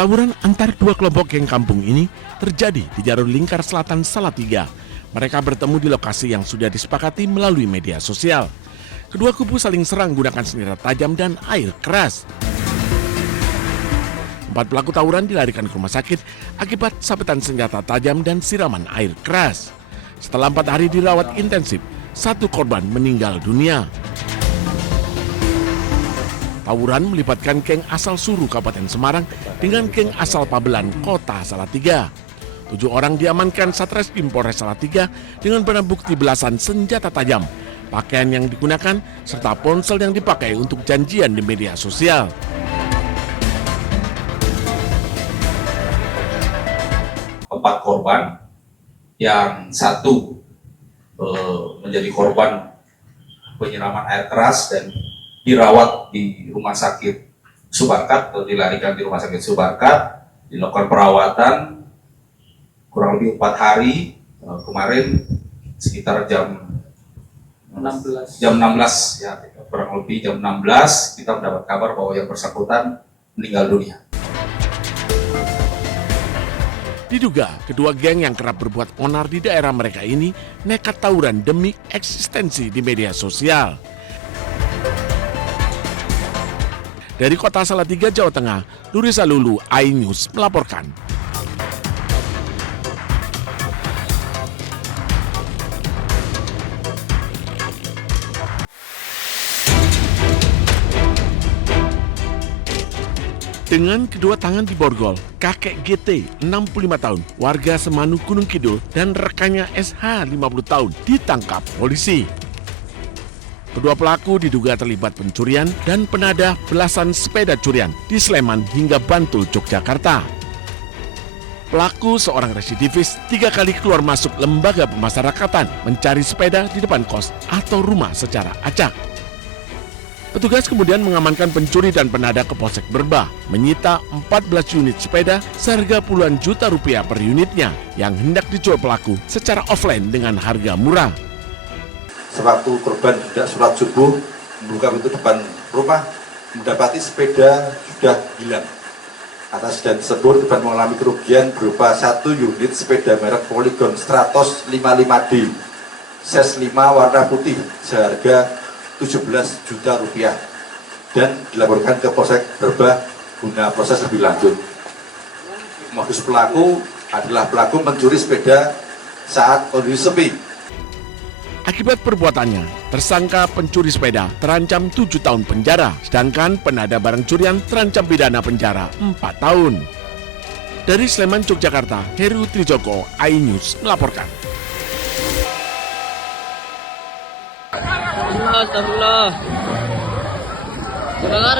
Tawuran antar dua kelompok geng kampung ini terjadi di jalur lingkar selatan Salatiga. Mereka bertemu di lokasi yang sudah disepakati melalui media sosial. Kedua kubu saling serang menggunakan senjata tajam dan air keras. 4 pelaku tawuran dilarikan ke rumah sakit akibat sabetan senjata tajam dan siraman air keras. Setelah 4 hari dirawat intensif, 1 korban meninggal dunia. Tawuran melibatkan geng asal Suru Kabupaten Semarang dengan geng asal Pabelan Kota Salatiga. 7 orang diamankan Satreskrim Polres Salatiga dengan barang bukti belasan senjata tajam, pakaian yang digunakan, serta ponsel yang dipakai untuk janjian di media sosial. Empat korban, yang 1 menjadi korban penyiraman air keras dan dirawat di rumah sakit Subarkat atau dilarikan di rumah sakit Subarkat, dilakukan perawatan kurang lebih 4 hari. Kemarin sekitar jam 16 ya, kurang lebih jam 16 kita mendapat kabar bahwa yang bersangkutan meninggal dunia. Diduga kedua geng yang kerap berbuat onar di daerah mereka ini nekat tawuran demi eksistensi di media sosial. Dari Kota Salatiga, Jawa Tengah, Nurisa Lulu, iNews melaporkan. Dengan kedua tangan diborgol, kakek GT 65 tahun, warga Semanu Gunung Kidul dan rekannya SH 50 tahun ditangkap polisi. Kedua pelaku diduga terlibat pencurian dan penadah belasan sepeda curian di Sleman hingga Bantul, Yogyakarta. Pelaku seorang residivis 3 kali keluar masuk lembaga pemasyarakatan mencari sepeda di depan kos atau rumah secara acak. Petugas kemudian mengamankan pencuri dan penadah ke Polsek Berbah, menyita 14 unit sepeda seharga puluhan juta rupiah per unitnya yang hendak dijual pelaku secara offline dengan harga murah. Sewaktu korban hendak sholat subuh membuka pintu depan rumah, mendapati sepeda sudah hilang. Atas dan tersebut korban mengalami kerugian berupa 1 unit sepeda merek Polygon Stratos 55D ses 5 warna putih seharga 17 juta rupiah dan dilaporkan ke Polsek Berbah guna proses lebih lanjut. Modus pelaku adalah pelaku mencuri sepeda saat kondisi sepi. Akibat perbuatannya, tersangka pencuri sepeda terancam 7 tahun penjara, sedangkan penadah barang curian terancam pidana penjara 4 tahun. Dari Sleman, Yogyakarta, Heru Trijoko, iNews melaporkan. Astagfirullah.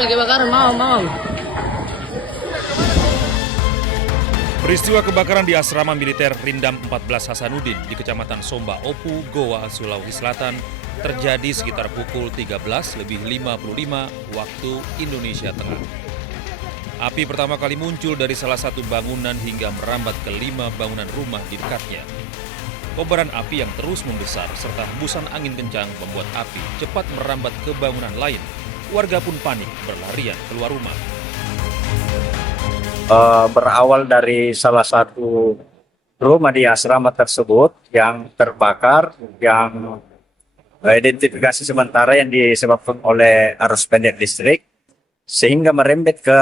Kebakaran, mau. Peristiwa kebakaran di asrama militer Rindam 14 Hasanuddin di Kecamatan Somba Opu, Goa, Sulawesi Selatan terjadi sekitar pukul 13.55 waktu Indonesia Tengah. Api pertama kali muncul dari salah satu bangunan hingga merambat ke 5 bangunan rumah di dekatnya. Kobaran api yang terus membesar serta hembusan angin kencang membuat api cepat merambat ke bangunan lain. Warga pun panik berlarian keluar rumah. Berawal dari salah satu rumah di asrama tersebut yang terbakar, yang identifikasi sementara yang disebabkan oleh arus pendek listrik, sehingga merembet ke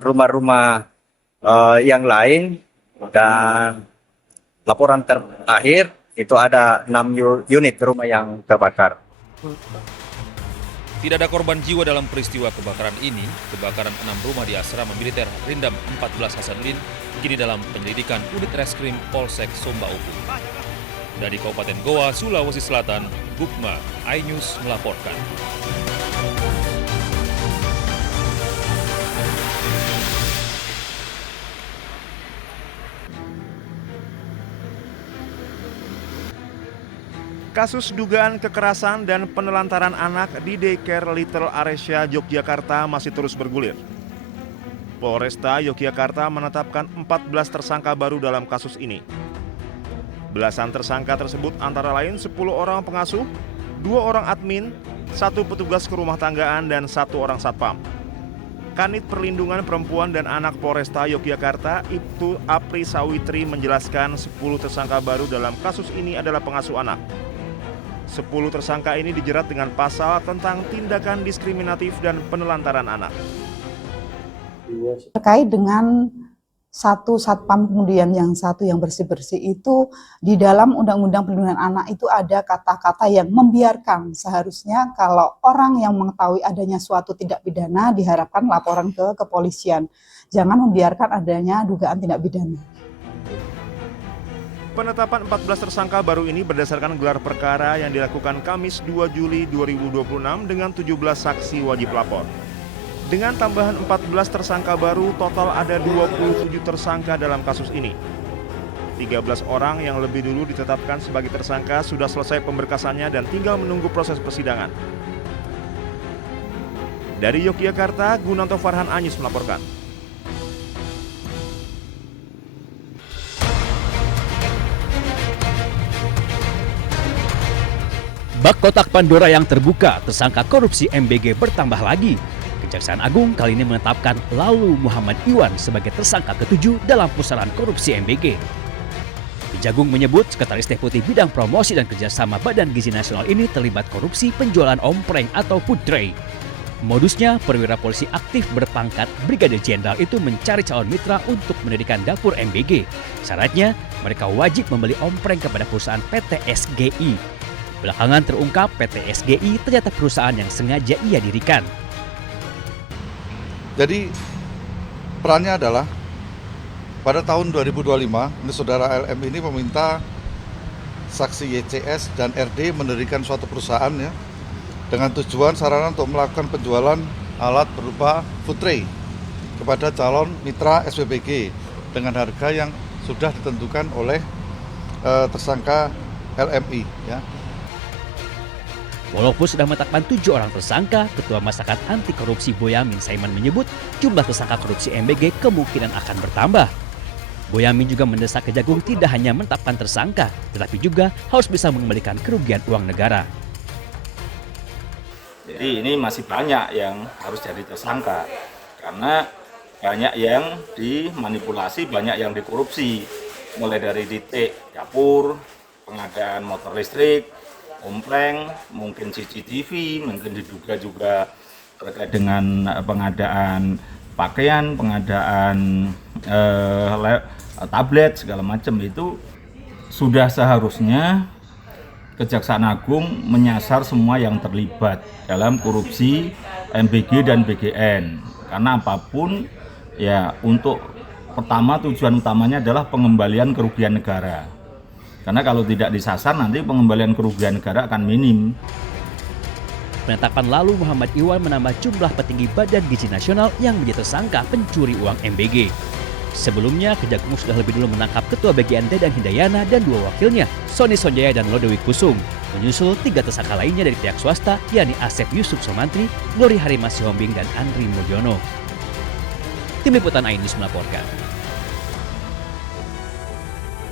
rumah-rumah yang lain, dan laporan terakhir itu ada 6 unit rumah yang terbakar. Tidak ada korban jiwa dalam peristiwa kebakaran ini. Kebakaran 6 rumah di asrama militer Rindam 14 Hasanuddin kini dalam penyelidikan unit reskrim Polsek Somba Opu. Dari Kabupaten Goa, Sulawesi Selatan, Bukma, iNews melaporkan. Kasus dugaan kekerasan dan penelantaran anak di Daycare Little Aresia, Yogyakarta masih terus bergulir. Polresta Yogyakarta menetapkan 14 tersangka baru dalam kasus ini. Belasan tersangka tersebut antara lain 10 orang pengasuh, 2 orang admin, 1 petugas kerumah tanggaan, dan 1 orang satpam. Kanit Perlindungan Perempuan dan Anak Polresta Yogyakarta, Ibtu Apri Sawitri menjelaskan 10 tersangka baru dalam kasus ini adalah pengasuh anak. 10 tersangka ini dijerat dengan pasal tentang tindakan diskriminatif dan penelantaran anak. Terkait dengan satu satpam kemudian yang satu yang bersih-bersih itu di dalam Undang-Undang Perlindungan Anak itu ada kata-kata yang membiarkan. Seharusnya kalau orang yang mengetahui adanya suatu tindak pidana diharapkan laporan ke kepolisian. Jangan membiarkan adanya dugaan tindak pidana. Penetapan 14 tersangka baru ini berdasarkan gelar perkara yang dilakukan Kamis 2 Juli 2026 dengan 17 saksi wajib lapor. Dengan tambahan 14 tersangka baru, total ada 27 tersangka dalam kasus ini. 13 orang yang lebih dulu ditetapkan sebagai tersangka sudah selesai pemberkasannya dan tinggal menunggu proses persidangan. Dari Yogyakarta, Gunanto Farhan Anyis melaporkan. Bak kotak Pandora yang terbuka, tersangka korupsi MBG bertambah lagi. Kejaksaan Agung kali ini menetapkan Lalu Muhammad Iwan sebagai tersangka ke-7 dalam pusaran korupsi MBG. Kejagung menyebut Sekretaris Deputi Bidang Promosi dan Kerjasama Badan Gizi Nasional ini terlibat korupsi penjualan ompreng atau food tray. Modusnya, perwira polisi aktif berpangkat Brigadir Jenderal itu mencari calon mitra untuk mendirikan dapur MBG. Syaratnya, mereka wajib membeli ompreng kepada perusahaan PT SGI. Belakangan terungkap PT SGI ternyata perusahaan yang sengaja ia dirikan. Jadi perannya adalah pada tahun 2025, saudara LM ini meminta saksi YCS dan RD mendirikan suatu perusahaan ya, dengan tujuan sarana untuk melakukan penjualan alat berupa food tray kepada calon mitra SPBG dengan harga yang sudah ditentukan oleh tersangka LMI ya. Walaupun sudah menetapkan 7 orang tersangka, Ketua Masyarakat Anti Korupsi Boyamin Saiman menyebut jumlah tersangka korupsi MBG kemungkinan akan bertambah. Boyamin juga mendesak Kejagung tidak hanya menetapkan tersangka, tetapi juga harus bisa mengembalikan kerugian uang negara. Jadi ini masih banyak yang harus jadi tersangka, karena banyak yang dimanipulasi, banyak yang dikorupsi, mulai dari titik dapur, pengadaan motor listrik, ompreng, mungkin CCTV, mungkin diduga juga terkait dengan pengadaan pakaian, pengadaan tablet, segala macam. Itu sudah seharusnya Kejaksaan Agung menyasar semua yang terlibat dalam korupsi MBG dan BGN. Karena apapun ya, untuk pertama tujuan utamanya adalah pengembalian kerugian negara. Karena kalau tidak disasar nanti pengembalian kerugian negara akan minim. Penetapan Lalu Muhammad Iwan menambah jumlah petinggi Badan Gizi Nasional yang menjadi tersangka pencuri uang MBG. Sebelumnya, Kejagung sudah lebih dulu menangkap Ketua BGN Dedan Hindayana dan 2 wakilnya, Sony Sonjaya dan Lodewijk Kusung. Menyusul 3 tersangka lainnya dari pihak swasta, yakni Asep Yusuf Somantri, Glory Harimasi Hombing, dan Andri Mulyono. Tim Liputan iNews melaporkan.